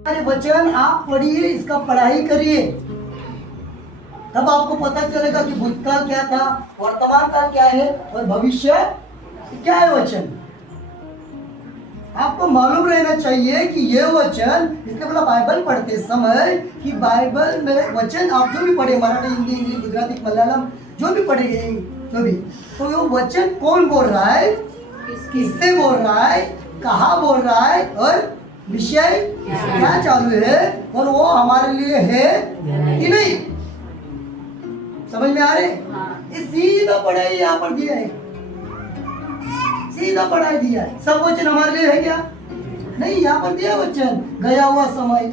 अरे वचन आप पढ़िए, इसका पढ़ाई करिए, तब आपको पता चलेगा कि भूतकाल क्या था, वर्तमान काल क्या है और भविष्य क्या है। वचन आपको मालूम रहना चाहिए कि ये वचन, इसलिए बोला बाइबल पढ़ते समय कि बाइबल में वचन आप जो भी पढ़े, मराठी, हिंदी, इंग्लिश, गुजराती, मलयालम, जो भी पढ़ेंगे, जो भी, तो वो वचन कौन बोल रहा है, किससे बोल रहा है, कहाँ बोल रहा है और विषय क्या चालू है, और वो हमारे लिए है कि नहीं। समझ में आ रहे? ये सीधा पढ़ाई यहाँ पर दिया है, सीधा पढ़ाई दिया है। सब वचन हमारे लिए है क्या? नहीं, यहाँ पर दिया वचन गया हुआ समय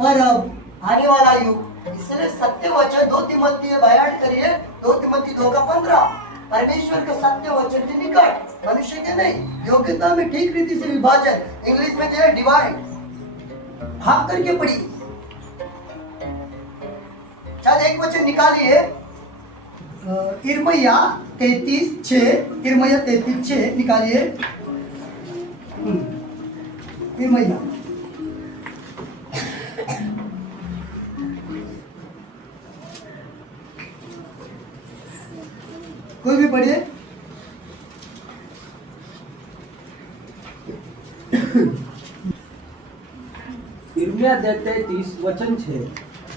और अब आने वाला युग। इसलिए सत्य वचन 2 तिमोथी बयान करिए, 2 तिमोथी 2:15, परमेश्वर के सत्य वचन के निकट, मनुष्य के नहीं। योग्यता में ठीक रीति से विभाजन, इंग्लिश में जो है डिवाइड, भाग करके पढ़ी। चल एक वचन निकालिए, इर्मया 33:6, इर्मया 33:6 निकालिए। इर्मया कोई भी पढ़िए। इर्मिया 33:6,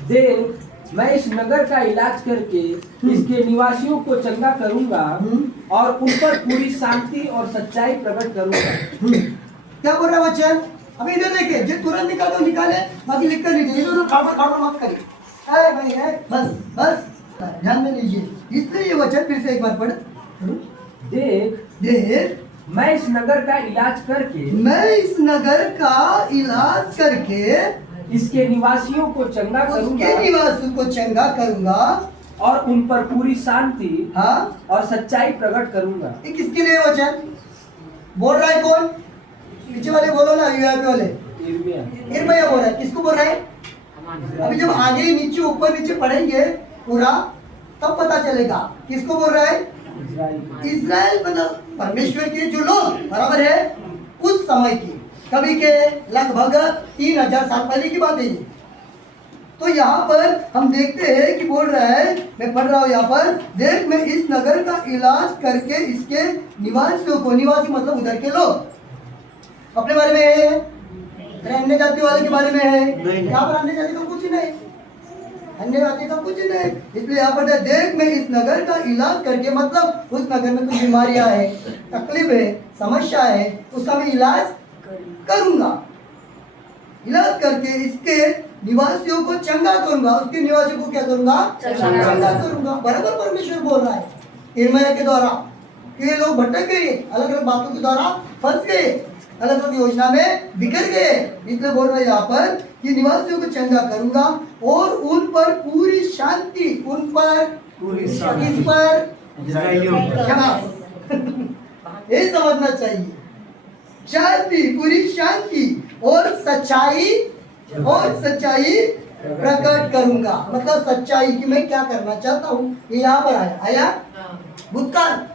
देख मैं इस नगर का इलाज करके इसके निवासियों को चंगा करूंगा और उन पर पूरी शांति और सच्चाई प्रकट करूंगा। क्या बोल रहा है वचन? अभी इधर देखिए, जो तुरंत निकालो निकाले, बाकी लिख कर लीजिए, इधर खाड़ मत करिए। अरे भाई है, बस बस ध्यान में लीजिए। इसलिए ये वचन फिर से एक बार पढ़। देख मैं इस नगर का इलाज करके, मैं इस नगर का इलाज करके इसके निवासियों को चंगा करूंगा, उसके निवासियों को चंगा करूंगा और उन पर पूरी शांति हाँ और सच्चाई प्रकट करूंगा। ये किसके लिए वचन बोल रहा है? कौन? पीछे वाले बोलो ना, यूआईपी वाले। इर्मिया बोल रहा है। किसको बोल रहा है? अभी जब आगे नीचे ऊपर नीचे पढ़ेंगे पूरा, तब पता चलेगा किसको बोल रहा है। इजराइल मतलब परमेश्वर के जो लोग, बराबर है, उस समय की, कभी के लगभग 3000 साल पहले की बात है ये। तो यहाँ पर हम देखते हैं कि बोल रहा है, मैं पढ़ रहा हूँ यहाँ पर, देख मैं इस नगर का इलाज करके इसके निवासियों को, निवासी मतलब उधर के लोग, अपने बारे में है, अन्य जाति वाले के बारे में है। यहाँ पर अन्य जाति का कुछ नहीं, अन्य जाति का कुछ नहीं। इसलिए यहाँ पर देख मैं इस नगर का इलाज करके, मतलब उस नगर में कुछ बीमारियां है, तकलीफ है, समस्या है, उसका मैं इलाज करूंगा। इलाज करके इसके निवासियों को चंगा करूंगा। उसके निवासियों को क्या करूंगा? चंगा करूंगा। बराबर परमेश्वर बोल रहा है इर्मिया के द्वारा कि ये लोग भटक गए, अलग अलग बातों के द्वारा फंस गए, अलग अलग योजना में बिखर गए। इसलिए बोल रहा है यहाँ पर कि निवासियों को चंगा करूंगा और उन पर पूरी शांति, उन पर पूरी शांति, इस पर ये समझना चाहिए, शांति, पूरी शांति और सच्चाई प्रकट करूंगा। मतलब सच्चाई की मैं क्या करना चाहता हूँ, ये यहाँ पर आया भूतकाल,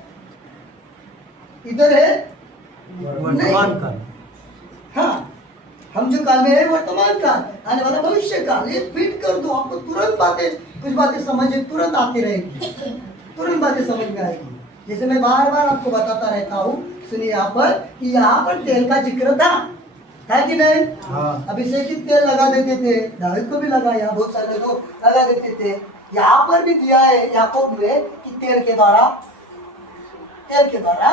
इधर है वर्तमान काल। हाँ, हम जो काल में है वर्तमान काल, आने वाला भविष्य काल। ये फिट कर दो, आपको तुरंत बातें, कुछ बातें समझ तुरंत आती रहेगी, तुरंत बातें समझ में आएगी। जैसे मैं बार बार आपको बताता रहता हूँ, सुनिए यहाँ पर कि यहाँ पर तेल का जिक्र था, है कि नहीं? हाँ। अभिषेकित तेल लगा देते थे, दाऊद को भी लगाया, बहुत सारे लोग लगा देते थे। यहाँ पर भी दिया है याकूब में कि तेल के द्वारा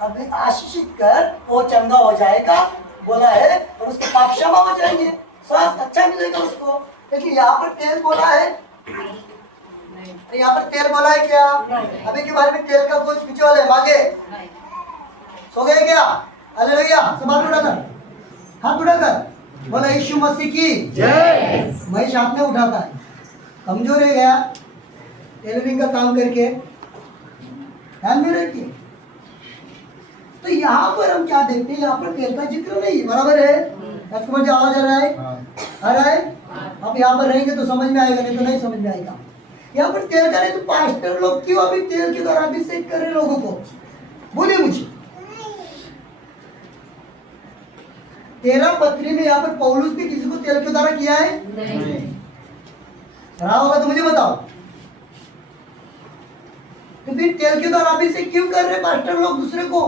अभी आशीषित कर वो चंगा हो जाएगा, बोला है, और उसके पाप क्षमा हो जाएंगे, स्वास्थ्य अच्छा मिलेगा उसको। लेकिन यहाँ पर तेल बोला है, यहाँ पर तेल बोला है क्या? अभी के बारे में तेल का कुछ पीछे वाले मांगे सो गए क्या? अरे भैया सब हाथ उठाकर बोला यीशु मसीह की जय। महेश हाथ में उठाता है, कमजोर है गया टेलरिंग का काम करके, ध्यान में रखिए। तो यहाँ पर हम क्या देखते हैं, यहाँ पर तेल का जिक्र नहीं, बराबर है? कस्टमर जो आवाज आ रहा है, आ रहा है। अब यहाँ पर रहेंगे तो समझ में आएगा, नहीं तो नहीं समझ में आएगा। यहाँ पर तेल का नहीं, तो पास्टर लोग क्यों अभी तेल के द्वारा अभिषेक कर रहे लोगों को? बोलिए मुझे। 13 पत्री में यहाँ पर पौलुस ने किसी को तेल के द्वारा किया है? नहीं। रहा होगा तो मुझे बताओ। तो फिर तेल के द्वारा अभी से क्यों कर रहे पास्टर लोग दूसरे को?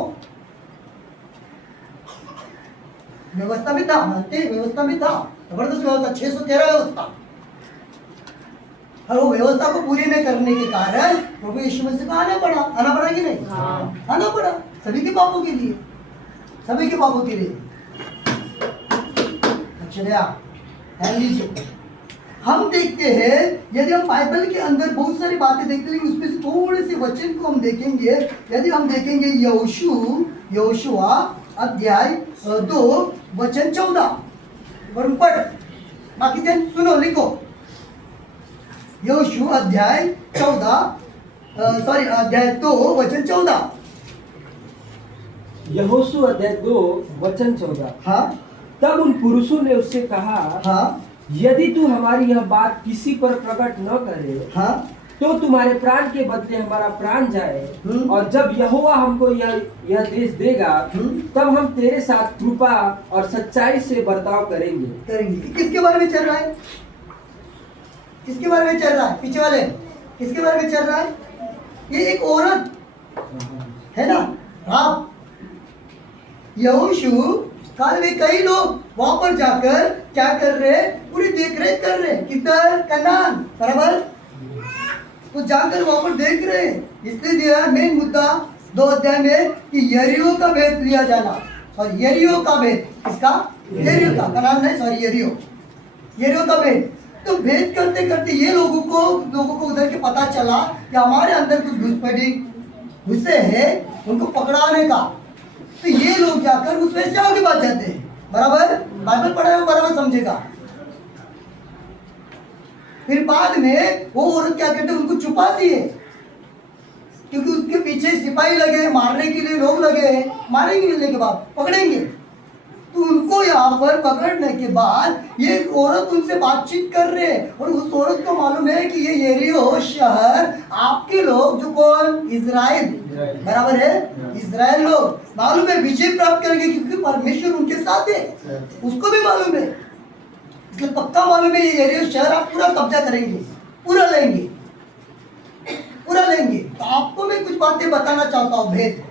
व्यवस्था में था, मानते हैं, व्यवस्था में था, जबरदस्त व्यवस्था, 613 व्यवस्था। और वो व्यवस्था को पूरी नहीं करने के कारण प्रभु यीशु मसीह को आना पड़ा कि नहीं? हाँ। आना पड़ा, सभी के पापों के लिए, सभी के पापों के लिए। अच्छा, ध्यान लीजिए, हम देखते हैं, यदि हम बाइबल के अंदर बहुत सारी बातें देखते हैं, उसमें से थोड़े से वचन को हम देखेंगे। यदि हम देखेंगे यहोशुआ अध्याय 2 वचन 14, वरुण पढ़, बाकी जन सुनो, लिखो। यहोशुआ अध्याय 2 वचन 14। यहोशू अध्याय 2 वचन 14। हाँ तब उन पुरुषों ने उससे कहा, हाँ यदि तू हमारी यह बात किसी पर प्रकट न करे, हाँ तो तुम्हारे प्राण के बदले हमारा प्राण जाए। और जब यहोवा हमको यह देश देगा, तब हम तेरे साथ कृपा और सच्चाई से बर्ताव करेंगे। किसके बारे में चल रहा है? किसके बारे में चल रहा है? पीछे वाले किसके बारे में चल रहा है? ये एक औरत है ना, राब। यहोशू काल में कई लोग वहां पर जाकर क्या कर रहे? पूरी देखरेख कर रहे। किधर? कनान, बराबर। तो जाकर वहां पर देख रहे। इसलिए दिया मेन मुद्दा 2 अध्याय में कि यरीहो का भेद लिया जाना। और यरीहो का भेद, किसका? यरीहो का, कनान नहीं, सॉरी, यरीहो का भेद। तो भेद करते करते ये लोगों को उधर के पता चला कि हमारे अंदर कुछ घुसे हैं, उनको पकड़ाने का। तो ये लोग जाकर उस वेश्याओं के पास जाते हैं, बराबर। बाइबल पढ़ा है, बराबर समझेगा। फिर बाद में वो औरत क्या करते, उनको छुपाती है, क्योंकि उसके पीछे सिपाही लगे, मारने के लिए लोग लगे हैं। मारेंगे, मिलने के बाद पकड़ेंगे। तो उनको यहाँ पर पकड़ने के बाद ये औरत उनसे बातचीत कर रहे हैं, और उस औरत को मालूम है कि ये यरीहो शहर आपके लोग, जो कौन? इजराइल, बराबर है, इजराइल लोग मालूम है विजय प्राप्त करेंगे, क्योंकि परमेश्वर उनके साथ है। उसको भी मालूम है, इसलिए पक्का मालूम है ये यरीहो शहर आप पूरा कब्जा करेंगे, पूरा लेंगे। तो आपको मैं कुछ बातें बताना चाहता हूँ, भेद।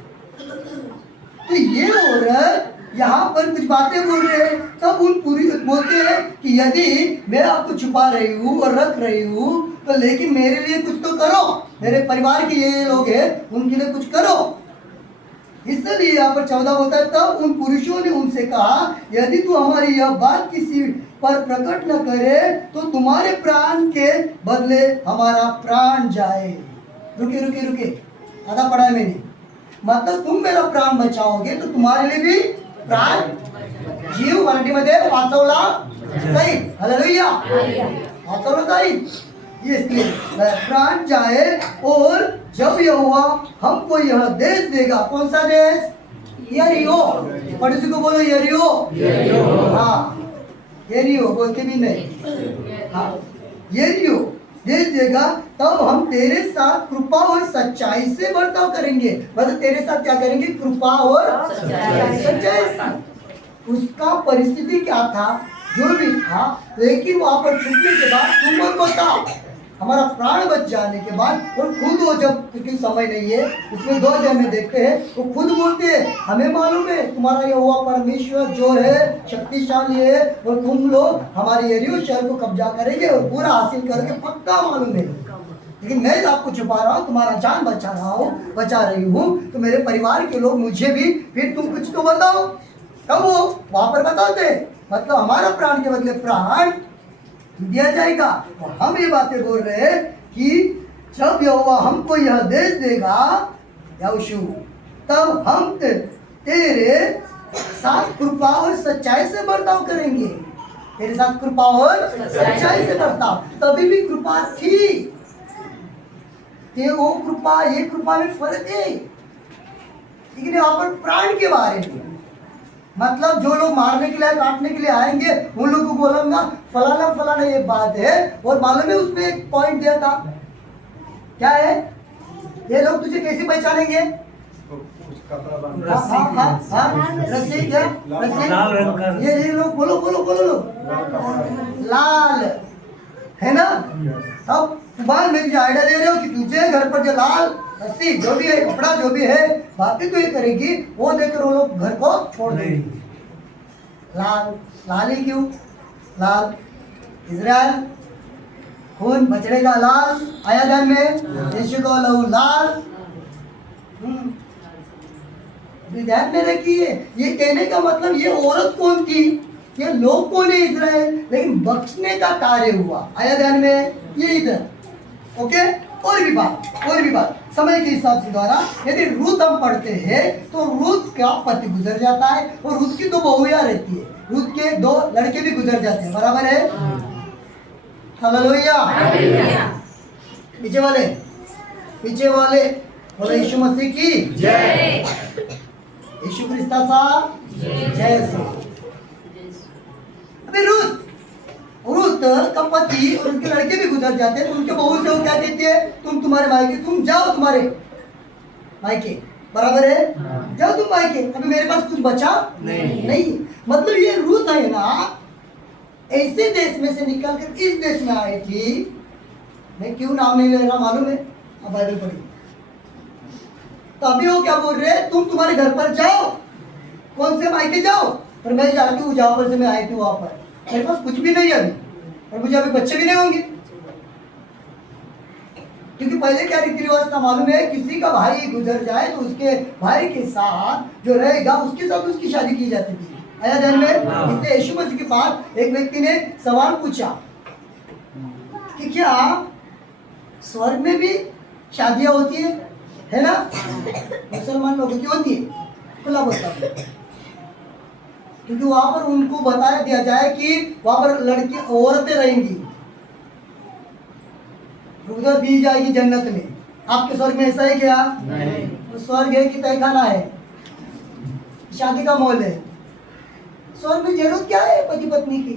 तो ये औरत यहाँ पर कुछ बातें बोल रहे हैं। तब उन पूरी बोलते हैं कि यदि मैं आपको छुपा रही हूँ और रख रही हूँ, तो लेकिन मेरे लिए कुछ तो करो, मेरे परिवार के ये लोग हैं, उनके लिए कुछ करो। इसलिए यहाँ पर 14 होता है, तब उन पुरुषों ने उनसे कहा, यदि तू हमारी यह बात किसी पर प्रकट न करे, तो तुम्हारे प्राण के बदले हमारा प्राण जाए। रुके, आधा पढ़ा है मैंने। मतलब तुम मेरा प्राण बचाओगे तो तुम्हारे लिए भी प्राण, जीव मराठीमध्ये वाचवला जाईल। हालेलुया, वाचवला जाईल। इसलिए प्राण जाए। और जब यहोवा हमको यह देश देगा, कौन सा देश? यरीहो। पड़ोसी को बोलो यरीहो। हाँ, यरीहो बोलते भी नहीं। हाँ, यरीहो देश देगा, तब हम तेरे साथ कृपा और सच्चाई से बर्ताव करेंगे। मतलब तेरे साथ क्या करेंगे? कृपा और सच्चाई से। उसका परिस्थिति क्या था, जो भी था, लेकिन वहां पर छुटने के बाद तुम मत बताओ, हमारा प्राण बच जाने के बाद। और खुद वो, जब क्योंकि समय नहीं है, उसमें 2 अध्याय में देखते हैं, वो खुद बोलते हैं, हमें मालूम है तुम्हारा यहोवा परमेश्वर जो है शक्तिशाली है, और तुम लोग हमारे यरीहो शहर को कब्जा करेंगे और पूरा हासिल करेंगे, पक्का मालूम है। लेकिन मैं आपको छुपा रहा हूँ, तुम्हारा जान बचा रही हूँ। तो मेरे परिवार के लोग मुझे भी, फिर तुम कुछ तो बताओ। तब वो वहां पर बताते, मतलब हमारा प्राण के बदले प्राण दिया जाएगा। और हम ये बातें बोल रहे हैं कि जब यहोवा हमको यह देश देगा, यहोशू, तब हम तेरे साथ कृपा और सच्चाई से बर्ताव करेंगे। तेरे साथ कृपा और सच्चाई से बर्ताव। तभी भी कृपा थी, ये वो कृपा, ये कृपा में फर्क है। लेकिन यहाँ पर प्राण के बारे में, मतलब जो लोग मारने के लिए, काटने के लिए आएंगे, उन लोगों को बोलूंगा फलाना ये बात है। और मालूम है उसमें एक पॉइंट दिया था, क्या है? ये लोग तुझे कैसे पहचानेंगे? रस्सी क्या रस्सी लाल रंग का। ये लोग बोलो बोलो बोलो लो लाल है ना। अब तुम्हारे में जो आइडिया दे रहे हो कि तुझे घर पर जो लाल रस्सी जो भी है कपड़ा जो भी है बाकी तो ये करेगी वो देकर वो लोग घर को छोड़ देंगे। लाल लाल ही क्यों लाल इजराइल खून बचड़े का लाल आया ध्यान में यीशु का लहू लाल। ध्यान में रखिए ये कहने का मतलब ये औरत कौन थी ये लोग कौन है इजराइल लेकिन बख्शने का कार्य हुआ आया ध्यान में ये इधर ओके। और भी बात समय के हिसाब से द्वारा यदि रूत हम पढ़ते हैं तो रूत का पति गुजर जाता है और रूत की दो बहुएं रहती है रूत के दो लड़के भी गुजर जाते हैं बराबर है। हालेलुया पीछे वाले बोलो यीशु मसीह की जय यीशु ख्रिस्ताचा जय से। अभी रूत का पति और उनके लड़के भी गुजर जाते हैं तो उनके बहू से वो क्या कहती है तुम तुम्हारे मायके तुम जाओ तुम्हारे मायके बराबर है जाओ तुम मायके अभी मेरे पास कुछ बचा नहीं मतलब ये रूत है ना ऐसे देश में से निकल कर इस देश में आई थी। मैं क्यों नाम नहीं ले रहा मालूम है अब बाइबल पढ़िए तो अभी वो क्या बोल रहे हैं तुम तुम्हारे घर पर जाओ कौन से मायके जाओ और मैं जाती हूँ जहाँ पर से मैं आई थी वहां पर मेरे पास कुछ भी नहीं है अभी और मुझे अभी बच्चे भी नहीं होंगे क्योंकि पहले क्या रीति रिवाज था मालूम है किसी का भाई गुजर जाए तो उसके भाई के साथ जो रहेगा उसके साथ उसकी शादी की जाती थी आया ध्यान में। इसलिए यीशु मसीह के पास एक व्यक्ति ने सवाल पूछा कि क्या स्वर्ग में भी शादियां होती है ना मुसलमान लोगों की होती है खुला बोलता क्योंकि वहां पर उनको बताया दिया जाए कि वहां पर लड़की औरतें रहेंगी उधर दी जाएगी जन्नत में। आपके स्वर्ग में ऐसा है क्या नहीं। स्वर्ग है कि तहखाना है शादी का माहौल है स्वर्ग में जरूरत क्या है पति पत्नी की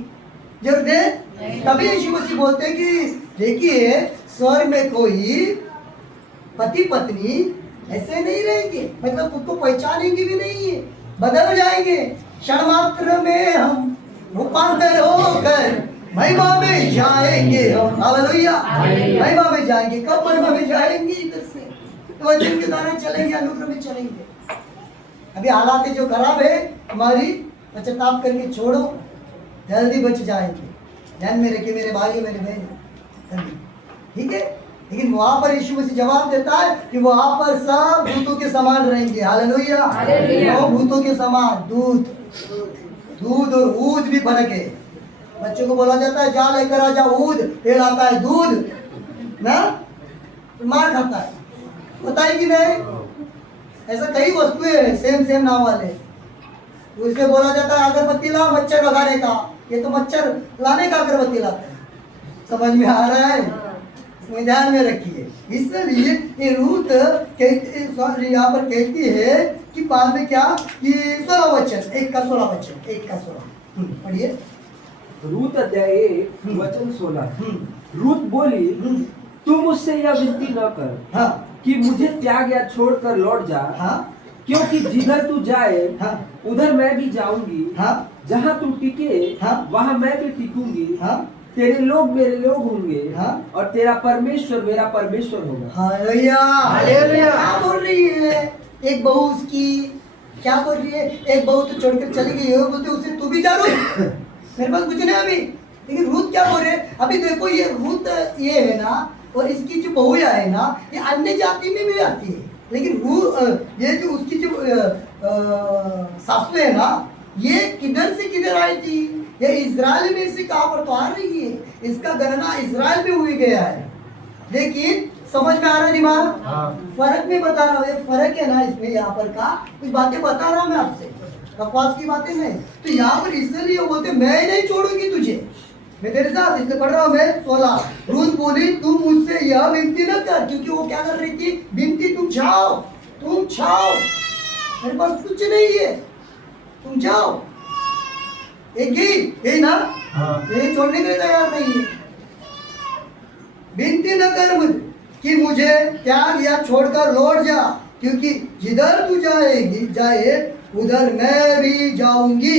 जरूरत है तभी यीशु मसीह बोलते हैं कि देखिए स्वर्ग में कोई पति पत्नी ऐसे नहीं रहेंगे मतलब खुद को पहचानेंगे भी नहीं है बदल जाएंगे क्षण मात्र में हम रूपांतर होकर महिमा में जाएंगे हम हालेलुया महिमा में जाएंगे कब महिमा में जाएंगे इधर से तो वचन के द्वारा चलेंगे अनुग्रह में चलेंगे। अभी हालात जो खराब है हमारी पश्चाताप करके छोड़ो जल्दी बच जाएंगे ध्यान में रखिए मेरे भाई मेरे बहन ठीक है। लेकिन वहां पर यीशु मसीह जवाब देता है कि वहां पर सब भूतों के समान रहेंगे हालेलुया वो भूतों के समान दूध और ऊद भी फर्क है। बच्चों को बोला जाता है जा लेकर आ जा ऊद फिर आता है दूध ना मार खाता है पता है कि नहीं ऐसा कई वस्तुएं हैं सेम नाम वाले उसे बोला जाता है अगरबत्ती ला मच्छर भगाने का ये तो मच्छर लाने का अगरबत्ती लाता है समझ में आ रहा है ध्यान में रखिए। इसलिए ये रूत यहाँ पर कहती है कि बाद में क्या कि 16 वचन 1 का 16 पढ़िए रूत अध्याय 1 वचन 16 रूत बोली तू मुझसे यह विनती न कर हाँ कि मुझे त्याग या छोड़कर लौट जा हाँ क्योंकि जिधर तू जाए हाँ उधर मैं भी जाऊंगी हाँ जहाँ तू टिके हाँ वहाँ मैं भी टिकूंगी हाँ तेरे लोग मेरे लोग होंगे हाँ और तेरा परमेश्वर मेरा परमेश्वर होगा। हालेलुया हालेलुया क्या बोल रही है एक बहू उसकी क्या बोल रही है एक बहू तो छोड़कर चली गई है बोलते उसे तू भी जा रो मेरे पास कुछ नहीं अभी। लेकिन रूत क्या बोल रहे हैं अभी देखो ये रूत ये है ना और इसकी जो बहुया है ना ये अन्य जाति में भी आती है लेकिन ये जो उसकी जो सासू है ना ये किधर से किधर आई थी ये इजराइल में से कहाँ पर तो आ रही है इसका गणना इजराइल में हुई गया है। लेकिन समझ में आ रहा है दिमाग फर्क में बता रहा हूँ ये फर्क है ना इसमें यहाँ पर का कुछ बातें बता रहा हूँ मैं आपसे बकवास की बातें नहीं तो यहाँ पर इसलिए बोलते मैं नहीं छोड़ूंगी तुझे मैं तेरे साथ इसलिए पढ़ रहा हूँ मैं 16 रूत बोली तुम मुझसे यह विनती न कर क्योंकि वो क्या कर रही थी विनती तुम जाओ मेरे पास कुछ नहीं है तुम जाओ एक यही ना ये छोड़ने के लिए तैयार नहीं है विनती न कर मुझे कि मुझे त्याग या छोड़कर लौट जा क्योंकि जिधर तू जाएगी जाए उधर मैं भी जाऊंगी,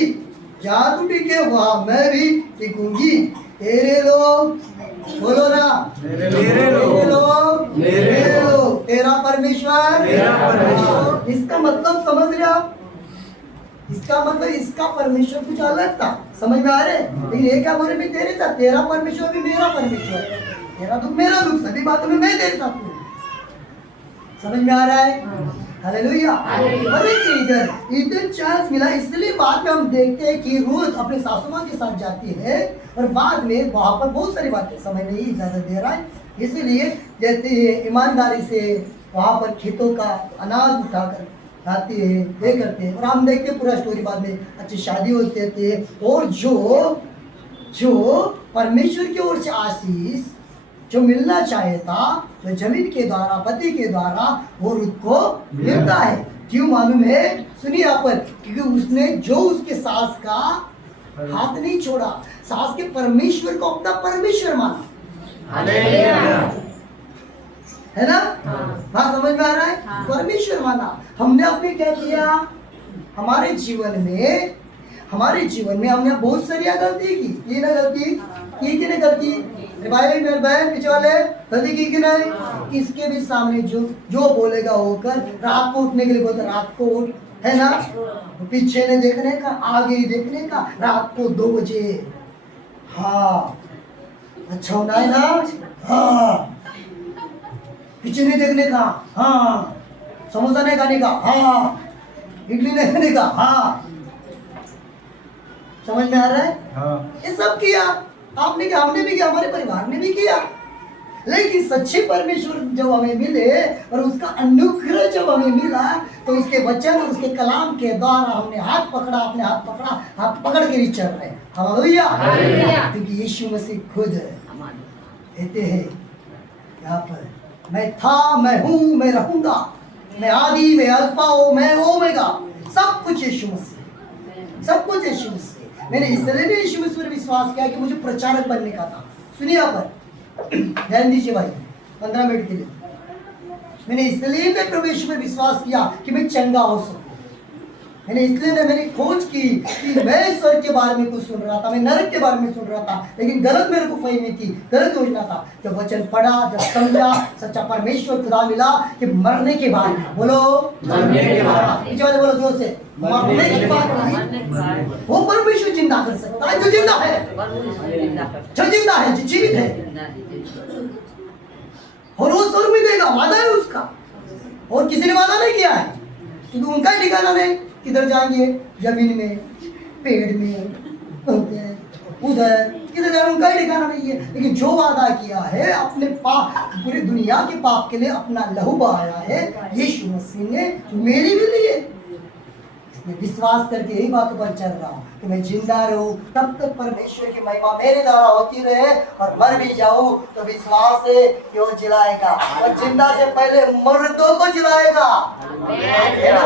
जहाँ तू टिके वहाँ मैं भी टिकूंगी। तेरे लोग बोलो ना, मेरे लोग, मेरे लोग, तेरा परमेश्वर, मेरा परमेश्वर। इसका मतलब समझ रहे आप? इसका मतलब इसका परमेश्वर कुछ अलग था, समझ में आ रहे? लेकिन ये क्या बोले, मैं तेरे साथ, तेरा परमेश्वर भी मेरा परमेश्वर है, तेरा दुख मेरा दुख, सभी बातों में मैं तेरे साथ हूँ। समझ में आ रहा है? हालेलुया। अरे कि इधर चांस मिला, इसलिए बाद में हम देखते हैं कि रूथ अपने सासू माँ के साथ जाती है और बाद में वहां पर बहुत सारी बातें, समय नहीं इजाजत दे रहा है, इसलिए जैसे ईमानदारी से वहां पर खेतों का अनाज उठाकर खाते हैं, ये करते हैं। और हम देखते हैं पूरा स्टोरी, बाद में अच्छी शादी होते थे। और जो परमेश्वर की ओर से आशीष जो मिलना चाहिए था, जो जमीन के द्वारा, पति के द्वारा, वो रुत को मिलता है। क्यों मालूम है? सुनिए यहाँ पर, क्योंकि उसने जो उसके सास का हाथ नहीं छोड़ा, सास के परमेश्वर को अपना परमेश्वर माना, है ना? बात समझ में आ रहा है? परमेश्वर माना। हमने अपने क्या किया? हमारे जीवन में हमने बहुत सारी गलती की। ये ना गलती की कि नहीं गलती? भाई मेरे बहन पीछे वाले गलती की कि नहीं? किसके भी सामने जो बोलेगा होकर, रात को उठने के लिए बोलता, रात को उठ, है ना? पीछे नहीं देखने का, आगे देखने का, रात को 2 बजे, हाँ अच्छा होना है ना, हाँ पीछे नहीं देखने का, हाँ समोसा नहीं खाने का, हाँ इडली नहीं खाने का, हाँ समझ में आ रहा है? हाँ। ये सब किया आपने किया, हमने भी किया, हमारे परिवार ने भी किया। लेकिन सच्चे परमेश्वर जब हमें मिले और उसका अनुग्रह जब हमें मिला, तो उसके वचन और उसके कलाम के द्वारा हमने हाथ पकड़ा, अपने हाथ पकड़ के ही चल रहे। हालेलुया। क्योंकि यीशु मसीह खुद कहते हैं यहाँ पर, मैं था, मैं हूँ, मैं रहूंगा, मैं आदि, मैं अल्फा, मैं ओमेगा, सब कुछ यीशु मसीह, सब कुछ यीशु मसीह। मैंने इसलिए भी यीशु मसीह पर विश्वास किया कि मुझे प्रचारक बनने का था। सुनिए यहाँ पर, ध्यान दीजिए भाई 15 मिनट के लिए। मैंने इसलिए मैं प्रभु यीशु पर विश्वास किया कि मैं चंगा हो सकूं। मैंने इसलिए मैंने खोज की कि मैं स्वर्ग के बारे में कुछ सुन रहा था, मैं नरक के बारे में सुन रहा था, लेकिन गलत मेरे को फहमी थी, गलत योजना था। जब वचन पढ़ा, जब समझा, सच्चा परमेश्वर खुदा मिला कि मरने के बाद, बोलो मरने के बाद, पीछे वाले बोलो जोर से, मरने के बाद वो परमेश्वर जिंदा कर सकता है, जो जिंदा है, जो जीवित है, और वो स्वर्ग में देगा, वादा है उसका। और किसी ने वादा नहीं किया है, क्योंकि उनका ही ठिकाना नहीं। किधर जाएंगे? जमीन में, पेड़ में, उधर किधर जाए, उनका ही ठिकाना नहीं है। लेकिन जो वादा किया है, अपने पाप, पूरी दुनिया के पाप के लिए अपना लहू बहाया है यीशु मसीह ने, मेरे भी लिए। मैं विश्वास करके यही बातों पर चल रहा हूँ कि मैं जिंदा रहूं, तब तक परमेश्वर की महिमा मेरे द्वारा होती रहे, और मर भी जाऊं तो विश्वास है कि वो जिलाएगा, और जिंदा से पहले मुर्दों को जिलाएगा।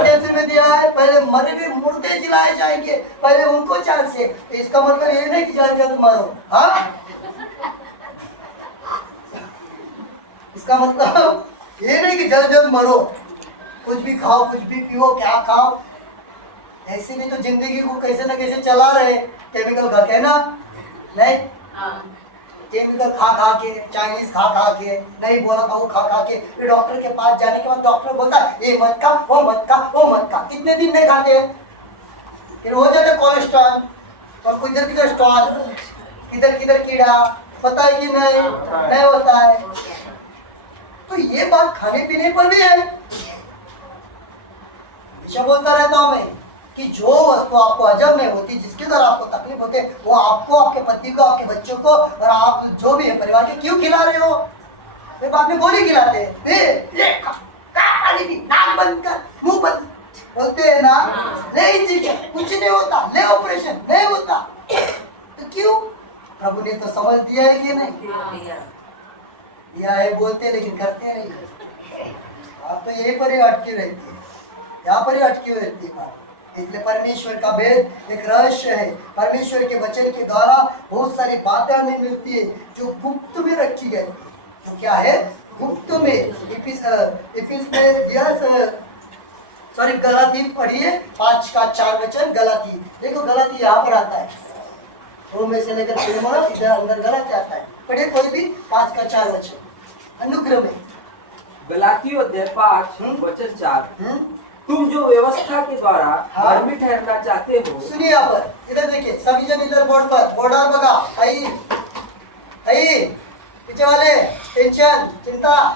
जैसे में दिया है, पहले मरे हुए मुर्दे जिलाए जाएंगे, पहले उनको चांस है। तो इसका मतलब ये नहीं कि जल्द मरो, हाँ, इसका मतलब ये नहीं कि जल्द मरो, कुछ भी खाओ, कुछ भी पियो, क्या खाओ, ऐसे भी तो जिंदगी को कैसे ना कैसे चला रहे, केमिकल खा के ना, नहीं केमिकल खा के, चाइनीज खा के, नहीं बोला था वो खा के, फिर डॉक्टर के पास जाने के बाद डॉक्टर बोलता ये मत खा, वो मत खा, वो मत खा, कितने दिन नहीं खाते, फिर हो जाता कोलेस्ट्रॉल, और किधर किधर स्टॉल, किधर किधर कीड़ा, पता है कि नहीं होता है। तो ये बात खाने पीने पर भी है। हमेशा बोलता रहता हूँ मैं कि जो वस्तु आपको हजम नहीं होती, जिसके द्वारा आपको तकलीफ होती है, वो आपको, आपके पति को, आपके बच्चों को, और आप जो भी है परिवार के, क्यों खिला रहे हो? वे बाद में गोली खिलाते हैं, ले पानी पी, नाक बंद कर, मुंह बंद, बोलते हैं ना, ले इंजेक्शन, कुछ नहीं होता, ले ऑपरेशन, नहीं होता। तो क्यों? प्रभु ने तो समझ दिया है कि नहीं दिया है, बोलते लेकिन करते नहीं। आप तो यहीं पर ही अटकी रहती है, यहाँ पर ही अटकी हुई रहती है। इसलिए परमेश्वर का भेद एक रहस्य है। परमेश्वर के वचन के द्वारा बहुत सारी बातें हमें मिलती है जो गुप्त में रखी गई। तो क्या है गुप्त में? इफिस में दिया सॉरी गलाती पढ़िए 5 का 4 वचन गलाती। देखो गलाती यहाँ पर आता है, रोम में से लेकर फिलिमोना इधर अंदर गलाती आता है। पढ़िए कोई भी 5 का 4 वचन अनुक्रम में। गलातियों अध्याय 5 वचन 4। तुम जो व्यवस्था के द्वारा हाँ। धर्मी ठहरना चाहते हो। सुनिए यहाँ पर, इधर देखिए सभी जन इधर बोर्ड पर, बोर्डर बघा आई आई पीछे वाले टेंशन चिंता,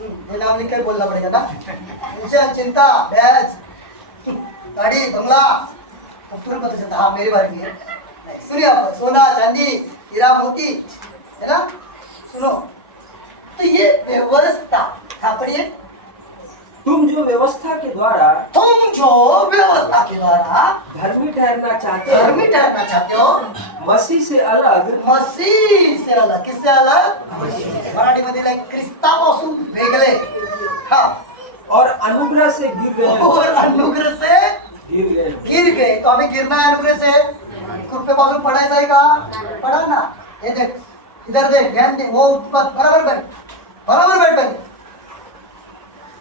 ये नाम लिख कर बोलना पड़ेगा ना। टेंशन चिंता भैंस गाड़ी बंगला अब तुरंत पता चलता हाँ मेरी बारी है। सुनिए यहाँ पर सोना चांदी हीरा मोती है ना, सुनो तो ये व्यवस्था हाँ पढ़िए। तुम जो व्यवस्था के द्वारा तुम जो व्यवस्था के द्वारा धर्मी ठहरना चाहते हो, धर्मी ठहरना चाहते हो, मसीह से अलग, मसीह से अलग, किससे अलग? मराठीमध्ये लाईक ख्रिस्तापासून वेगळे हा, और अनुग्रह से गिर गए हो। और अनुग्रह से गिर गए। गिर गए। तो हमें गिरना है अनुग्रह से, कृपेपासून पडायचं आहे का? पडा ना। हे देख इधर देख, ध्यान दे, वो बराबर बैठ, बराबर बैठ बन,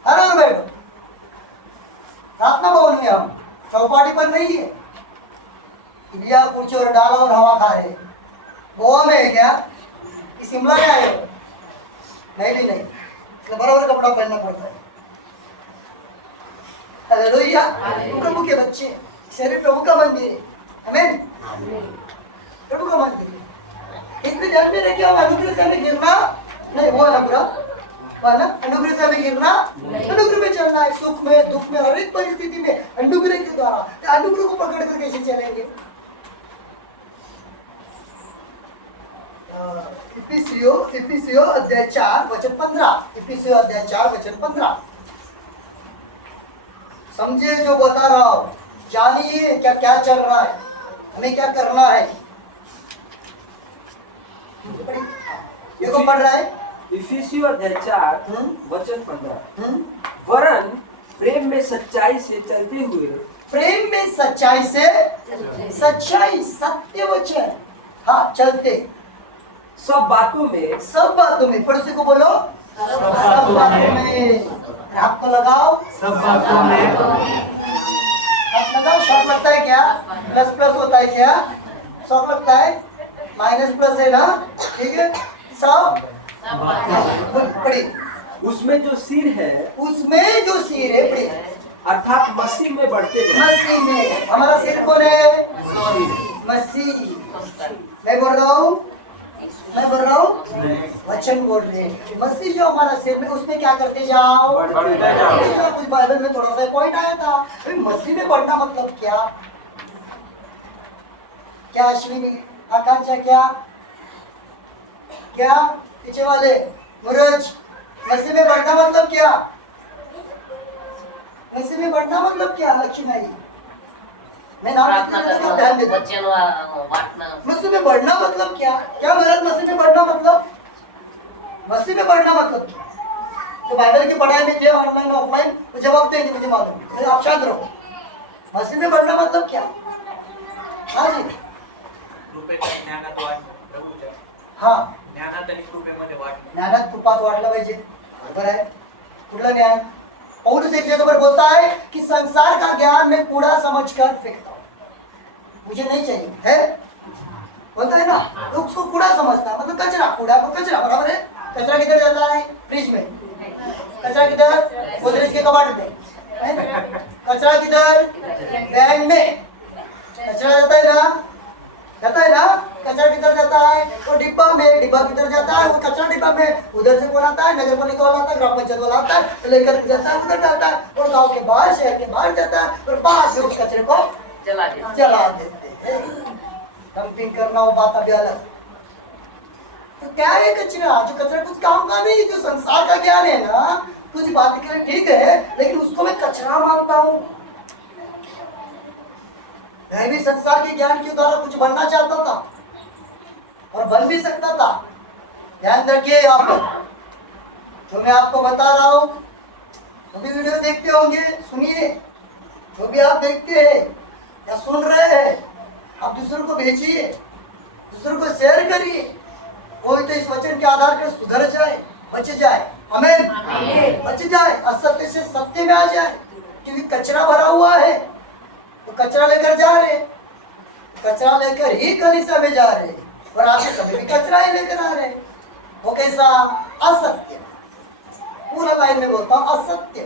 बराबर बैठ। प्रार्थना भवन में हम चौपाटी पर नहीं है, इंडिया कुछ और डाला और हवा खा रहे। गोवा में है क्या कि शिमला में आए हो? नहीं भी नहीं, तो बराबर कपड़ा पहनना पड़ता है। हालेलुया। प्रभु के बच्चे, शरीर प्रभु का मंदिर है, आमीन, प्रभु का मंदिर है। इसलिए ध्यान में रखिए, हम अनुग्रह से हमें गिरना नहीं, वो है ना पूरा, वो है ना, अनुग्रह से हमें गिरना, अनुग्रह में चलना है, सुख में दुख में हर एक परिस्थिति में अनुग्रह के द्वारा। अनुग्रह को पकड़ कर कैसे चलेंगे? इफिसियों अध्याय 4 वचन 15। इफिसियों अध्याय 4 वचन 15। समझिए जो बता रहा हूं, जानिए क्या क्या चल रहा है, हमें क्या करना है। देखो पढ़ रहा है इफिसियों अध्याय 4 वचन 15। वरन प्रेम में सच्चाई से चलते हुए, प्रेम में सच्चाई से, सच्चाई सत्य वचन हाँ चलते, सब बातों में, सब बातों में, पड़ोसी को बोलो सब बातों में। हाथ को लगाओ, सब बातों में, हाथ लगाओ। शॉक लगता है क्या? प्लस प्लस होता है क्या? शॉक लगता है, माइनस प्लस है ना, ठीक है। सब पढ़ी, उसमें जो सिर है, उसमें जो सिर है, पढ़ी, अर्थात मसीह में बढ़ते हैं। मसीह में। हमारा सिर कौन है? मसीह। मैं बोल रहा हूँ, मैं बोल रहा हूँ, वचन बोल रहे हैं। मसीह जो हमारा सिर में, उसमें क्या करते जाओ? कुछ बाइबल में थोड़ा सा पॉइंट आया था, मसीह में बढ़ना मतलब क्या? क्या अश्विनी आकांक्षा, क्या क्या पीछे वाले मुरज, मसीह में बढ़ना मतलब क्या? मसीह में बढ़ना मतलब क्या? लक्ष्मी आई, मैं नाम ध्यान देता। मसीह में बढ़ना मतलब क्या? क्या गलत? मसीह में बढ़ना मतलब, मसीह में बढ़ना मतलब क्या? तो बाइबल की पढ़ाई में थे ऑनलाइन ऑफलाइन, तो जवाब देंगे, मुझे मालूम, आप शांत रहो। मसीह में बढ़ना मतलब क्या? हाँ जी, हाँ, ज्ञानात कृपात वाढलं पाहिजे, बरोबर आहे। कुठलं ज्ञान? पौलुस एक जगह पर बोलता है कि संसार का ज्ञान मैं कूड़ा समझकर फेंकता हूँ, मुझे नहीं चाहिए है, बोलता है ना, तो उसको कूड़ा समझता है, मतलब कचरा, कूड़ा को कचरा, बराबर है। कचरा किधर जाता है? फ्रिज में। कचरा किधर? गोदरेज के कबाड़ में। कचरा किधर? बैग में। कचरा जाता है ना, जाता है ना, कचरा किधर जाता है? वो डिब्बा में। डिब्बा किधर जाता है? वो कचरा डिब्बा में। उधर से कौन आता है? नगर पालिका वाला आता है, ग्राम पंचायत वाला आता है, लेकर जाता है, उधर जाता है, और गांव के बाहर, शहर के बाहर जाता है, और बाहर से उस कचरे को जला देते हैं। डंपिंग करना वो बात अभी अलग। तो क्या है कचरा? जो कचरा कुछ काम का नहीं, जो संसार का ज्ञान है ना, कुछ बात के लिए ठीक है, लेकिन उसको मैं कचरा मानता हूँ। मैं भी संसार के ज्ञान के द्वारा कुछ बनना चाहता था और बन भी सकता था। ध्यान रखिए, आप जो मैं आपको बता रहा हूँ, जो भी वीडियो देखते होंगे सुनिए, जो भी आप देखते हैं या सुन रहे हैं, आप दूसरों को भेजिए, दूसरों को शेयर करिए। कोई तो इस वचन के आधार पर सुधर जाए, बच जाए, आमीन, बच जाए, असत्य से सत्य में आ जाए। क्योंकि कचरा भरा हुआ है, तो कचरा लेकर जा रहे, कचरा लेकर ही कलीसिया में जा रहे, और आपके सभी भी कचरा ही लेकर आ रहे। वो कैसा? असत्य। पूरा लाइन में बोलता हूँ, असत्य।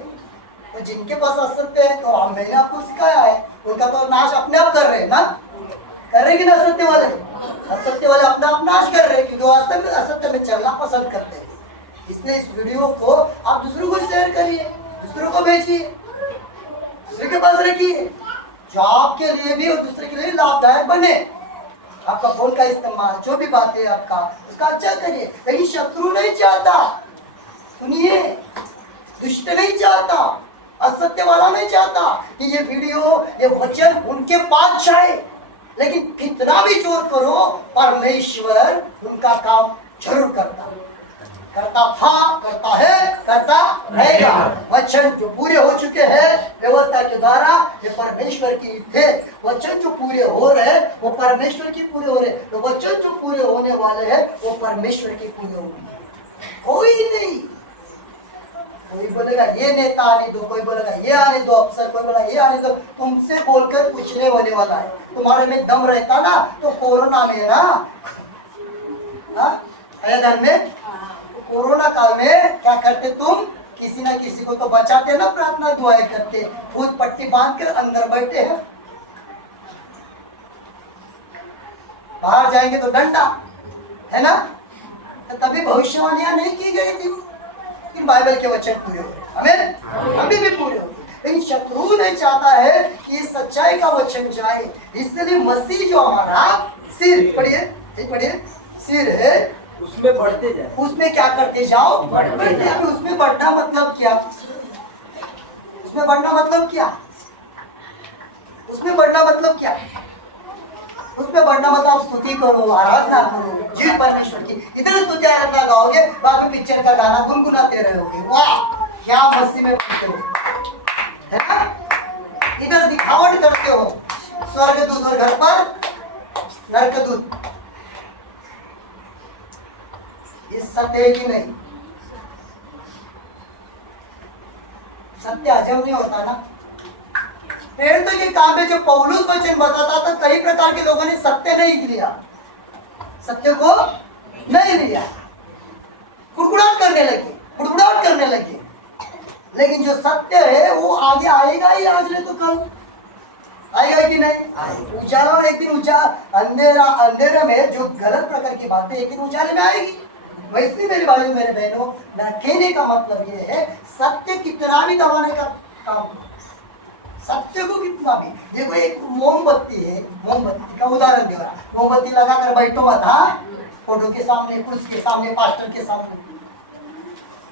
तो जिनके पास असत्य है, तो मैंने आपको सिखाया है, उनका तो नाश अपने आप कर रहे हैं ना, कर रहे कि ना असत्य वाले? असत्य वाले अपना आप नाश कर रहे हैं, क्योंकि वो असत्य में चलना पसंद करते हैं। इसलिए इस वीडियो को आप दूसरों को शेयर करिए, दूसरों को भेजिए, दूसरे के पास रखिए, जो आपके लिए भी और दूसरे के लिए लाभदायक बने। आपका फोन का इस्तेमाल, जो भी बात है आपका, उसका अच्छा करिए। लेकिन शत्रु नहीं चाहता, सुनिए, दुष्ट नहीं चाहता, असत्य वाला नहीं चाहता कि ये वीडियो, ये वचन उनके पास जाए। लेकिन कितना भी जोर करो, परमेश्वर उनका काम जरूर करता था, करता है, करता रहेगा। वचन जो पूरे हो चुके हैं व्यवस्था के द्वारा, ये परमेश्वर की थे। वचन जो पूरे हो रहे वो परमेश्वर की पूरे हो रहे, तो वचन जो पूरे होने वाले हैं वो परमेश्वर की पूरे होंगे। कोई नहीं, कोई बोलेगा ये नेता आने दो, कोई बोलेगा ये आने दो अफसर, कोई बोलेगा ये आने दो, तुमसे बोलकर कुछ नहीं होने वाला है। तुम्हारे में दम रहता ना तो कोरोना में ना, मैदान में कोरोना काल में क्या करते तुम? किसी ना किसी को तो बचाते ना, प्रार्थना दुआएं करते, भूत पट्टी बांध कर अंदर बैठे हैं, बाहर जाएंगे तो डंडा, है ना? तो तभी भविष्यवाणियां नहीं की गई थी, लेकिन बाइबल के वचन पूरे हो रहे, हमें अभी भी पूरे हो रहे। लेकिन शत्रु नहीं चाहता है कि सच्चाई का वचन जाए, इसलिए मसीह जो हमारा सिर, पढ़िए, सिर है, उसमें बढ़ते जाए, उसमें क्या करते जाओ? बढ़ते जाओ। उसमें बढ़ना मतलब क्या? उसमें बढ़ना मतलब क्या? उसमें बढ़ना मतलब क्या? उसमें बढ़ना मतलब स्तुति करो, आराधना करो, जीव परमेश्वर की। इधर स्तुति आराधना गाओगे, बाद में पिक्चर का गाना गुनगुनाते रहोगे, वाह क्या मसीह में बढ़ते हो, है ना? इधर दिखावट करते हो, स्वर्गदूत और घर पर नरकदूत। ये सत्य है कि नहीं? सत्य हजम नहीं होता ना। पेड़ तो ये काम है, जो पौलुस वचन बताता था, कई प्रकार के लोगों ने सत्य नहीं लिया, सत्य को नहीं लिया, कुड़कुड़ाहट करने लगे। लेकिन जो सत्य है वो आगे आएगा ही, आज नहीं तो कल आएगा कि नहीं? उजाला एक दिन अंधेरा में जो गलत प्रकार की बातें एक दिन उजाले में आएगी। वैसे मेरे भाइयों मेरे बहनों, ना कहने का मतलब ये है सत्य कितना भी दबाने का काम, सत्य को कितना भी। देखो एक मोमबत्ती है, मोमबत्ती का उदाहरण दे रहा, मोमबत्ती लगाकर बैठो मत, हाँ, फोटो के सामने, पुरुष के सामने, पास्टर के सामने,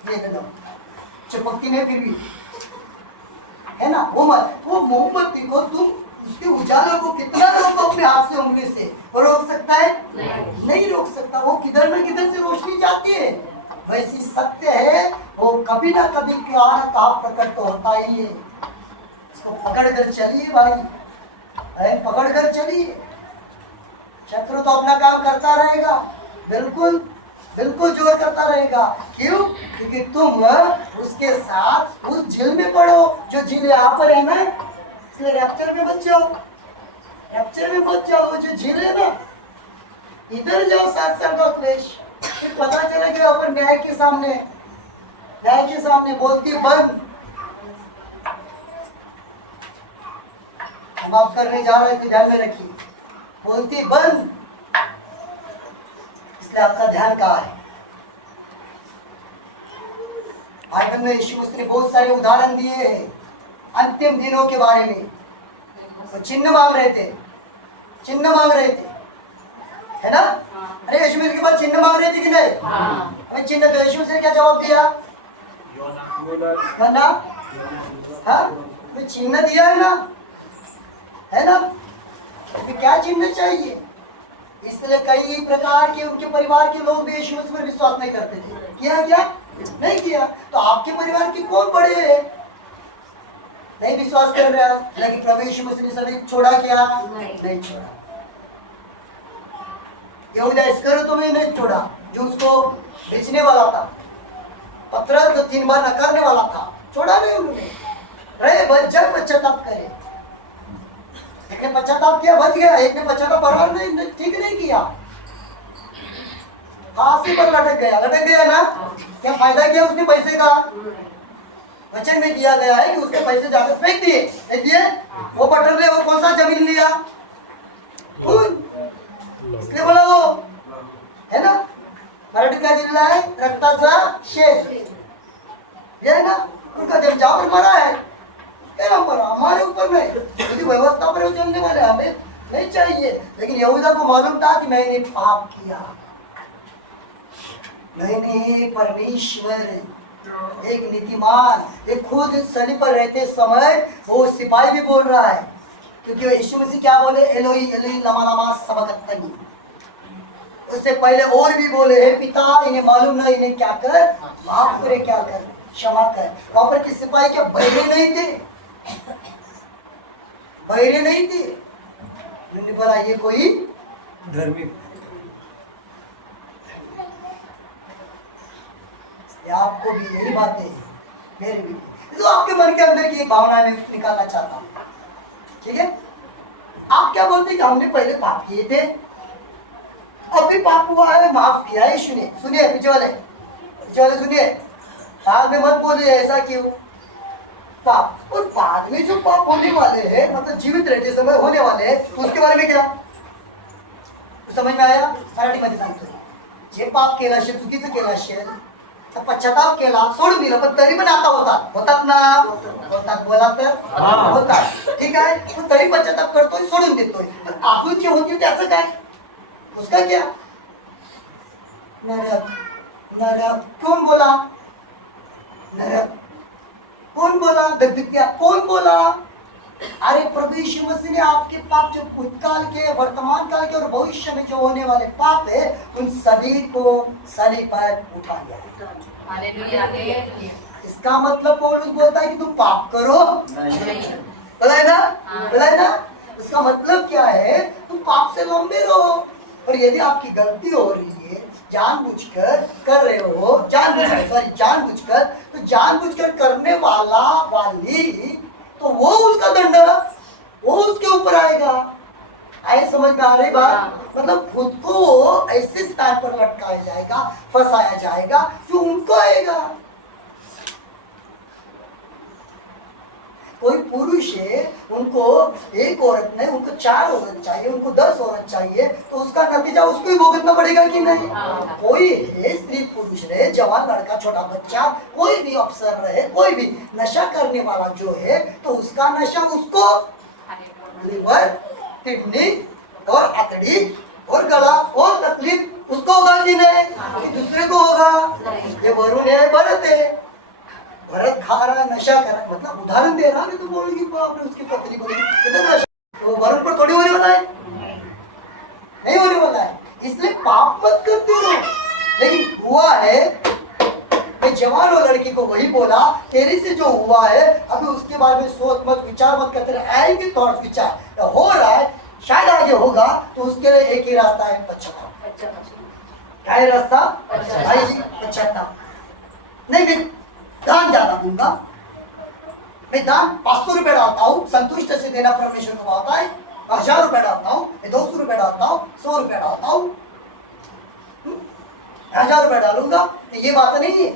ये एकदम चिपकती नहीं फिर भी, है ना? वो मत, वो मोमबत्ती को तुम उसके उजाला को कितना रोको अपने हाथ से, उंगली से, वो रोक सकता है? नहीं रोक सकता। वो किधर न किधर से रोशनी जाती है। वैसी सत्य है, वो कभी ना कभी कहाँ न कहाँ प्रकट तो होता ही है। इसको पकड़ कर चलिए भाई, पकड़ कर चलिए। शत्रु तो अपना काम करता रहेगा, बिल्कुल जोर करता रहेगा। क्यों? क्योंकि तुम उसके साथ उस झील में पड़ो, जो झील यहाँ पर है ना, इसलिए रैप्चर में बच जाओ, वो जो झील है ना, इधर जाओ 7 साल का क्लेश, फिर पता चला कि अपन न्याय के सामने बोलती बंद। हम आप करने जा रहे हैं तो ध्यान में रखिए, बोलती बंद। इसलिए आपका ध्यान कहाँ है? बाइबल में यीशु मसीह ने बहुत सारे उदाहरण दिए हैं अंतिम दिनों के बारे में। वो चिन्ह मांग रहे थे, है ना? अरे यीशु मसीह के पास चिन्ह मांग रहे थे कि नहीं? हमें चिन्ह, तो यीशु मसीह ने क्या जवाब दिया? ना, हाँ, चिन्ह दिया है ना? तो क्या चिन्ह चाहिए? इसलिए कई प्रकार के उनके परिवार के लोग भी यीशु मसीह पर विश्वास नहीं करते थे। क्या नहीं किया? तो आपके परिवार के कौन बड़े हैं? नहीं विश्वास कर रहे हो, लेकिन प्रभु यीशु मसीह ने सभी छोड़ा क्या? नहीं छोड़ा। यहूदा इस्करियोती में नहीं छोड़ा, जो उसको बेचने वाला था, पतरस जो 3 बार नकारने वाला था, छोड़ा नहीं उन्होंने। रहे बच जाए, पश्चाताप करे। एक ने पश्चाताप किया, बच गया। एक ने पश्चाताप बराबर नहीं, ठीक नहीं किया, फांसी पर लटक गया ना। क्या फायदा किया उसने पैसे का? वचन में दिया गया है कि उसके पैसे जाकर फेंक दिए। वो बटरले वो कौन सा जमीन लिया? इसलिए बोला वो है ना, मराठी का जिल्हा है रक्ताचा शेर, ये है ना। उनका जब जावर मरा है, क्या मरा? हमारे ऊपर में पूरी व्यवस्था पर चलने वाले हमें नहीं चाहिए। लेकिन यहूदा को मालूम था कि मैंने पाप किया, मैंने परमेश्वर एक नीतिमान, एक खुद सली पर रहते समय वो सिपाही भी बोल रहा है, क्योंकि यीशु मसीह क्या बोले? एलोई एलोई लमा लमा सबक्तनी। उससे पहले और भी बोले, हे पिता इन्हें मालूम नहीं इन्हें क्या कर, माफ करे, क्या कर, क्षमा कर। वहां पर के सिपाही क्या बहरे नहीं थे? बहरे नहीं थे। उन्होंने बोला ये कोई धर्मी आपको भी यही बातें मेरे भी, तो आपके मन के अंदर की भावना में निकालना चाहता हूँ, ठीक है? आप क्या बोलते हैं कि हमने पहले पाप किए थे, अब भी पाप हुआ है, माफ किया है। सुनिए पीछे वाले सुनिए, बाद में मत बोलिए ऐसा क्यों। पाप और बाद में जो पाप होने वाले हैं, मतलब जीवित रहते समय होने वाले हैं, तो उसके बारे में क्या समझ में आया? मराठी मध्ये सांगतो, जे पाप केलं असेल, चुकीचं केलं असेल, पश्चाताप केला, सोडून दिलं, पण तरी पण आता होतात ना, होतात, बोला तर होतात, ठीक आहे? पण तरी पश्चाताप करतोय, सोडून देतोय। अजून जे होतील त्याचं काय? उसका क्या? नरक, नरक कौन बोला? नरक कौन बोला? दगदगिया कौन बोला? अरे प्रभु यीशु मसीह ने आपके पाप, जो भूतकाल के, वर्तमान काल के और भविष्य में जो होने वाले पाप है, उन सभी को सलीब पर उठा दिया। हालेलुया। इसका मतलब पौलुस बोलता है कि तुम पाप करो, बोला है ना? इसका मतलब क्या है? तुम पाप से लंबे रहो। और यदि आपकी गलती हो रही है, जानबूझकर कर रहे हो, जानबूझकर, तो जानबूझकर करने वाला वाली, तो वो उसका दंड, वो उसके ऊपर आएगा। आए समझ में आ रही बात? मतलब खुद को ऐसे स्थान पर लटकाया जाएगा, फंसाया जाएगा जो उनको आएगा। कोई पुरुष है, उनको एक औरत नहीं, उनको 4 औरत चाहिए, उनको 10 औरत चाहिए, तो उसका नतीजा उसको ही भुगतना पड़ेगा कि नहीं? कोई है, स्त्री पुरुष रहे, जवान लड़का, छोटा बच्चा, कोई भी अफसर रहे, कोई भी नशा करने वाला जो है, तो उसका नशा उसको लिवर, किडनी और अतड़ी और गला और तकलीफ उसको होगा कि नहीं? कि दूसरे को होगा? ये वरुण है, भरत है, भरत खा रहा है, नशा कर रहा है, मतलब उदाहरण दे रहा है, तो बोलेगी बाप रे उसकी पत्नी बोलेगी इतना नशा, तो वरुण पर थोड़ी होने वाला है, नहीं होने वाला है। इसलिए पाप मत करते रहो। लेकिन हुआ है, मैं जवान और लड़की को वही बोला, तेरे से जो हुआ है, अभी उसके बारे में सोच मत, विचार मत करते रहे, आएंगे थॉट विचार, तो हो रहा है, शायद आगे होगा, तो उसके लिए एक ही रास्ता है, पश्चाताप। क्या है रास्ता? भाई जी, पश्चाताप। नहीं मैं दान ज्यादा दूंगा, मैं दान 500 रुपए डालता हूँ, संतुष्ट से देना परमेश्वर को आता है, 1000 रुपए डालता हूँ, मैं 200 रुपए डालता हूँ, 100 रुपए डालता हूँ, 1000 रुपए डालूंगा, तो ये बात नहीं है।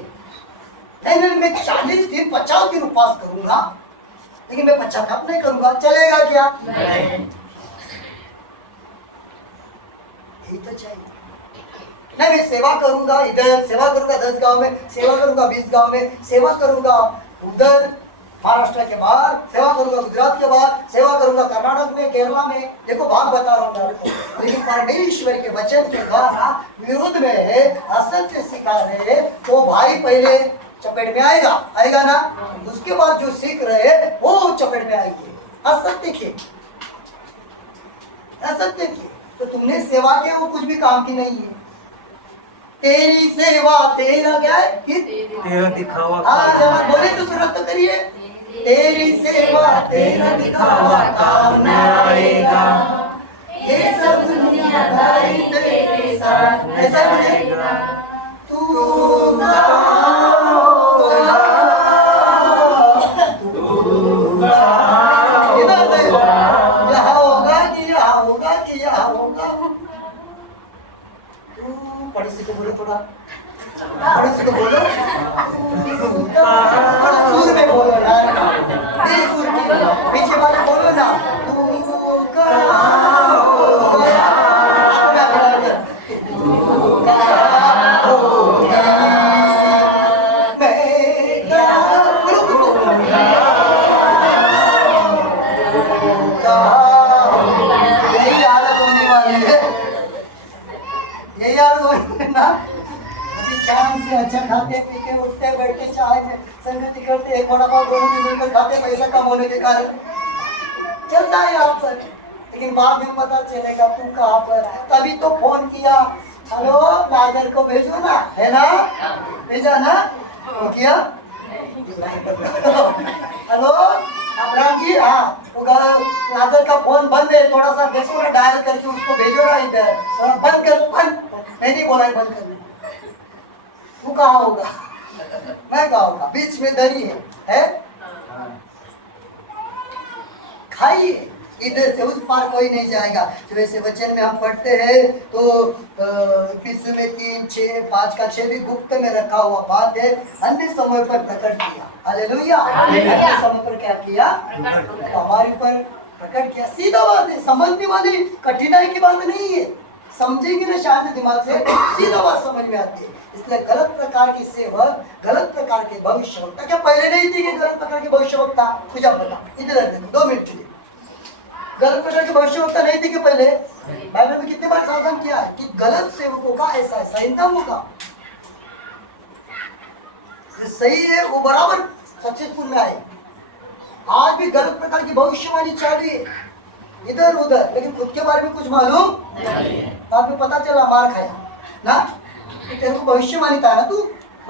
नहीं मैं 40 दिन 50 दिन उपवास करूंगा, लेकिन मैं पश्चाताप नहीं करूंगा, चलेगा क्या? यही तो चाहिए। नहीं मैं सेवा करूंगा, इधर सेवा करूंगा, 10 गांव में सेवा करूंगा, 20 गांव में सेवा करूंगा, उधर महाराष्ट्र के बाहर सेवा करूंगा, गुजरात के बाहर सेवा करूंगा, कर्नाटक में, केरला में, देखो बात बता रहा हूँ आपको। लेकिन परमेश्वर के वचन के द्वारा विरोध में है, असत्य सिखा रहे, तो भाई पहले चपेट में आएगा ना, उसके बाद जो सीख रहे वो चपेट में आएंगे असत्य के। तो तुमने सेवा किया, वो कुछ भी काम की नहीं है। तेरी सेवा तेरा क्या है? तेरा दिखावा बोले तो सुरत तो करिए, तेरी सेवा तेरा दिखावा काम न आएगा, ये सब दुनियादारी तेरे साथ ऐसा बनेगा। तू पड़ोसी को बोलो थोड़ा, पड़ोसी को बोलो, थोड़ा सुर में बोलो यार, तेज सुर की, पीछे वाले बोलो ना, तू कहाँ हो गया, तू कहाँ हो गया, मैं कहाँ, यही हालत होने वाली है, यही हालत होने ना। अभी चांद से अच्छा खाते पीते उठते बैठते चाय में संगति करते, एक वड़ा पाव दोनों भी मिलकर खाते, पैसा कम होने के कारण चलता है यहाँ पर। लेकिन बाद में पता चलेगा तू कहाँ पर, तभी तो फोन किया, हेलो नागर को भेजो ना, है ना, भेजा ना, तो किया, हेलो अब्राम जी, हाँ नाजर का फोन बंद है, थोड़ा सा देखो ना, डायल करके उसको भेजो ना इधर, बंद कर, बंद, मैं नहीं बोला है बंद कर, तू कहाँ होगा, मैं कहाँ होगा, बीच में दरी है? खाइए, इधर से उस पार कोई नहीं जाएगा। जो ऐसे वचन में हम पढ़ते हैं तो फिर में 3, 6, 5 का 6 भी गुप्त में रखा हुआ बात है, अन्य समय पर प्रकट किया। हालेलुया, अन्य समय पर क्या किया, हमारे पर प्रकट किया। सीधा बात है, समझने वाली कठिनाई की बात नहीं है, समझेंगे ना शांत दिमाग से, सीधा बात समझ में आती है। इसलिए गलत प्रकार की सेवक, गलत प्रकार के भविष्यवक्ता, क्या पहले नहीं थी कि गलत प्रकार के भविष्यवक्ता, मुझे पता, इधर 2 मिनट के लिए, गलत प्रकार के भविष्यवक्ता नहीं थे कि पहले? बाइबल में कितने बार सावधान किया है कि गलत सेवकों का ऐसा इंतजाम होगा, जो सही है वो बराबर सक्सेसफुल में आए। आज भी गलत प्रकार की भविष्यवाणी चालू है इधर उधर, लेकिन खुद के बारे में कुछ मालूम नहीं है। आपको पता चला मार खाया ना, तो तेरे को भविष्यवाणी था ना, तू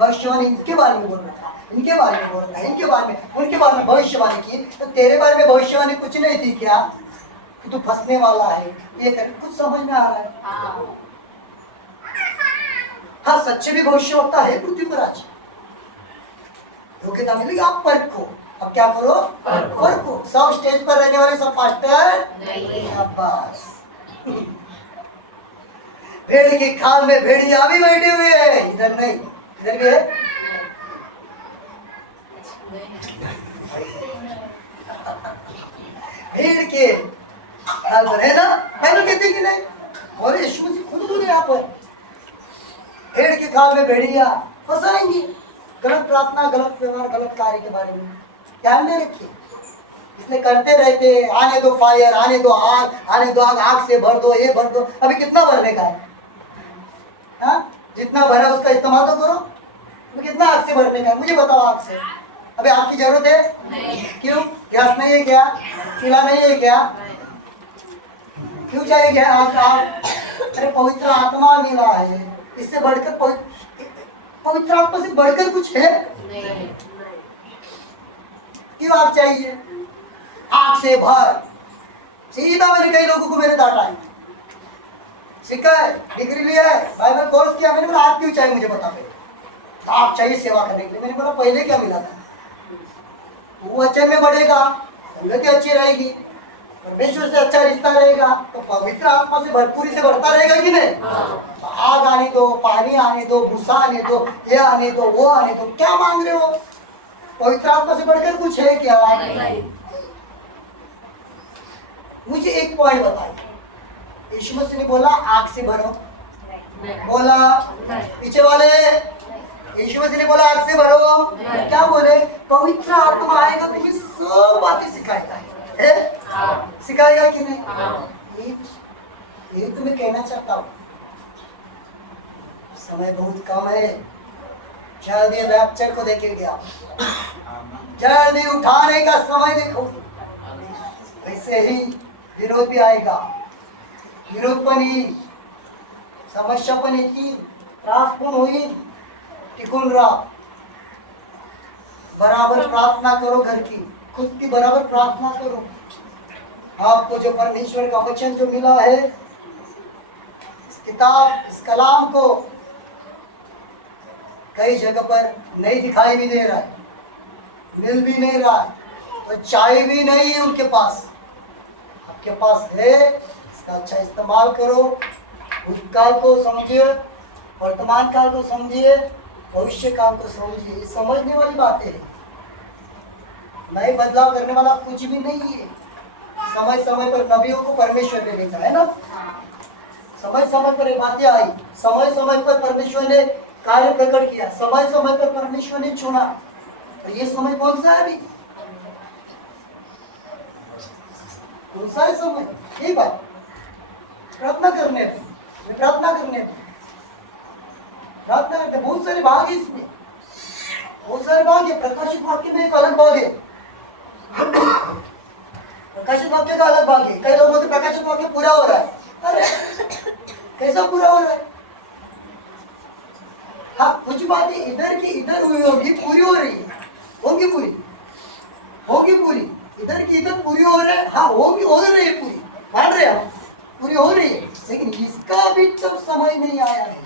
भविष्यवाणी इनके बारे में बोल रहा था, इनके बारे में बोल रहा है, इनके बारे में, उनके बारे में भविष्यवाणी की, तो तेरे बारे में भविष्यवाणी कुछ नहीं थी क्या कि तू फंसने वाला है, ये कर, कुछ समझ में आ रहा है? हाँ, सच्चे भी भविष्यवक्ता है पृथ्वी पर आज, योग्यता मिलेगी, आप परखो। अब क्या करो, परखो। सब स्टेज पर रहने वाले सब पास्टर नहीं, बस भेड़ की खाल में भेड़िया भी बैठे हुए हैं, इधर नहीं, इधर भी है। भेड़ के खाल पर है ना, बाइबल कहते कि नहीं, और यीशु मसीह खुद बोले यहाँ पर, भेड़ के खाल में भेड़िया फंसाएंगे। गलत प्रार्थना, गलत व्यवहार, गलत कार्य के बारे में ध्यान में रखिए। इसलिए करते रहते, आने दो फायर, आने दो आग, आने दो आग, आग से भर दो, ये भर दो। अभी कितना भरने का है? हाँ, जितना भरा उसका इस्तेमाल तो करो। तो कितना आग से भरने का है, मुझे बताओ। आग से अभी आपकी जरूरत है नहीं। क्यों? गैस नहीं है क्या? चूल्हा नहीं है क्या? क्यों चाहिए गैस? अरे पवित्र आत्मा मिला है, इससे बढ़कर पवित्र आत्मा से बढ़कर कुछ है नहीं। क्यों आग चाहिए? आग से भर। सीधा मैंने कई लोगों को मेरे डांटा है, सीखा है, डिग्री लिया है, बाइबल कोर्स किया, मैंने बोला आग क्यों चाहिए मुझे बता। आग चाहिए सेवा करने के लिए। मैंने बोला पहले क्या मिला था? वो वचन में बढ़ेगा, संगति अच्छी रहेगी, परमेश्वर से अच्छा रिश्ता रहेगा, तो पवित्र आत्मा से भरपूरी से बढ़ता रहेगा कि नहीं? तो आग आने दो, पानी आने दो, भूसा आने दो, ये आने दो, वो आने दो। क्या मांग रहे हो? पवित्र आत्मा से बढ़कर कुछ है क्या? मुझे एक पॉइंट बताइए। यीशु मसीह ने बोला आग से भरो, बोला पीछे वाले, यीशु मसीह ने बोला आग से भरो, क्या बोले? पवित्र आत्मा आएगा तुम्हें सब बातें सिखाएगा, सिखाएगा कि नहीं? ये तुम्हें कहना चाहता हूँ, समय बहुत कम है, जल्दी रैप्चर को देखेंगे आप, जल्दी उठाने का समय देखो। वैसे ही विरोध भी आएगा, विरोध पण येईल, समस्या पण येतील, त्रास पण होईल। टिकून रहा, बराबर प्रार्थना करो, घर की खुद की बराबर प्रार्थना करो। आपको जो परमेश्वर का वचन जो मिला है, इस किताब, इस कलाम को कई जगह पर नहीं दिखाई भी दे रहा है, मिल भी नहीं रहा है, तो चाय भी नहीं है उनके पास। आपके पास है, इसका अच्छा इस्तेमाल करो, भूतकाल को समझिए, वर्तमान काल को समझिए, भविष्य काल को समझिए। ये समझने वाली बातें है। नए बदलाव करने वाला कुछ भी नहीं है। समय समय पर नबियों को परमेश्वर ने भेजा है ना, समय समय पर ये बातें आई, समय समय पर परमेश्वर ने कार्य प्रकट किया, समय समय पर परमेश्वर ने चुना। और ये समय कौन सा है अभी? कौन सा है समय? यही बात प्रार्थना करने में, प्रार्थना करने में, प्रार्थना करते। बहुत सारे भाग है इसमें, बहुत सारे भाग है। प्रकाशित वाक्य में एक अलग भाग है, प्रकाशित वाक्य का अलग भाग है। कई लोग बोलते प्रकाशित वाक्य पूरा हो रहा है। अरे कैसा पूरा हो रहा है? हाँ, कुछ बातें इधर की इधर हुई होगी, पूरी हो रही है, होगी पूरी, होगी पूरी, इधर की इधर पूरी हो रही है। हाँ, होगी, हो रही है पूरी, मान रहे हो, पूरी हो रही है। लेकिन इसका भी तब समय नहीं आया है।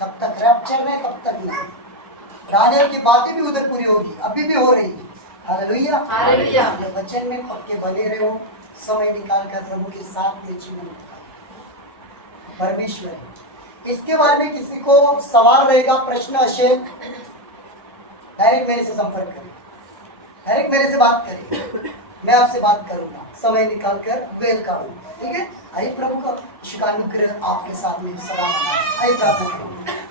जब तक रैप्चर में, तब तक नहीं। दानियल की बातें भी उधर पूरी होगी, अभी भी हो रही है। Hallelujah, hallelujah. वचन में पक्के बने रहो, समय निकाल कर प्रभु के साथ में जीवन। परमेश्वर इसके बारे में किसी को सवाल रहेगा, प्रश्न अशेष, डायरेक्ट मेरे से संपर्क करें, डायरेक्ट मेरे से बात करें, मैं आपसे बात करूंगा, समय निकाल कर वेलकम। ठीक है, आइए प्रभु का अनुग्रह आपके साथ में सदा बना। आइए प्रार्थना करें।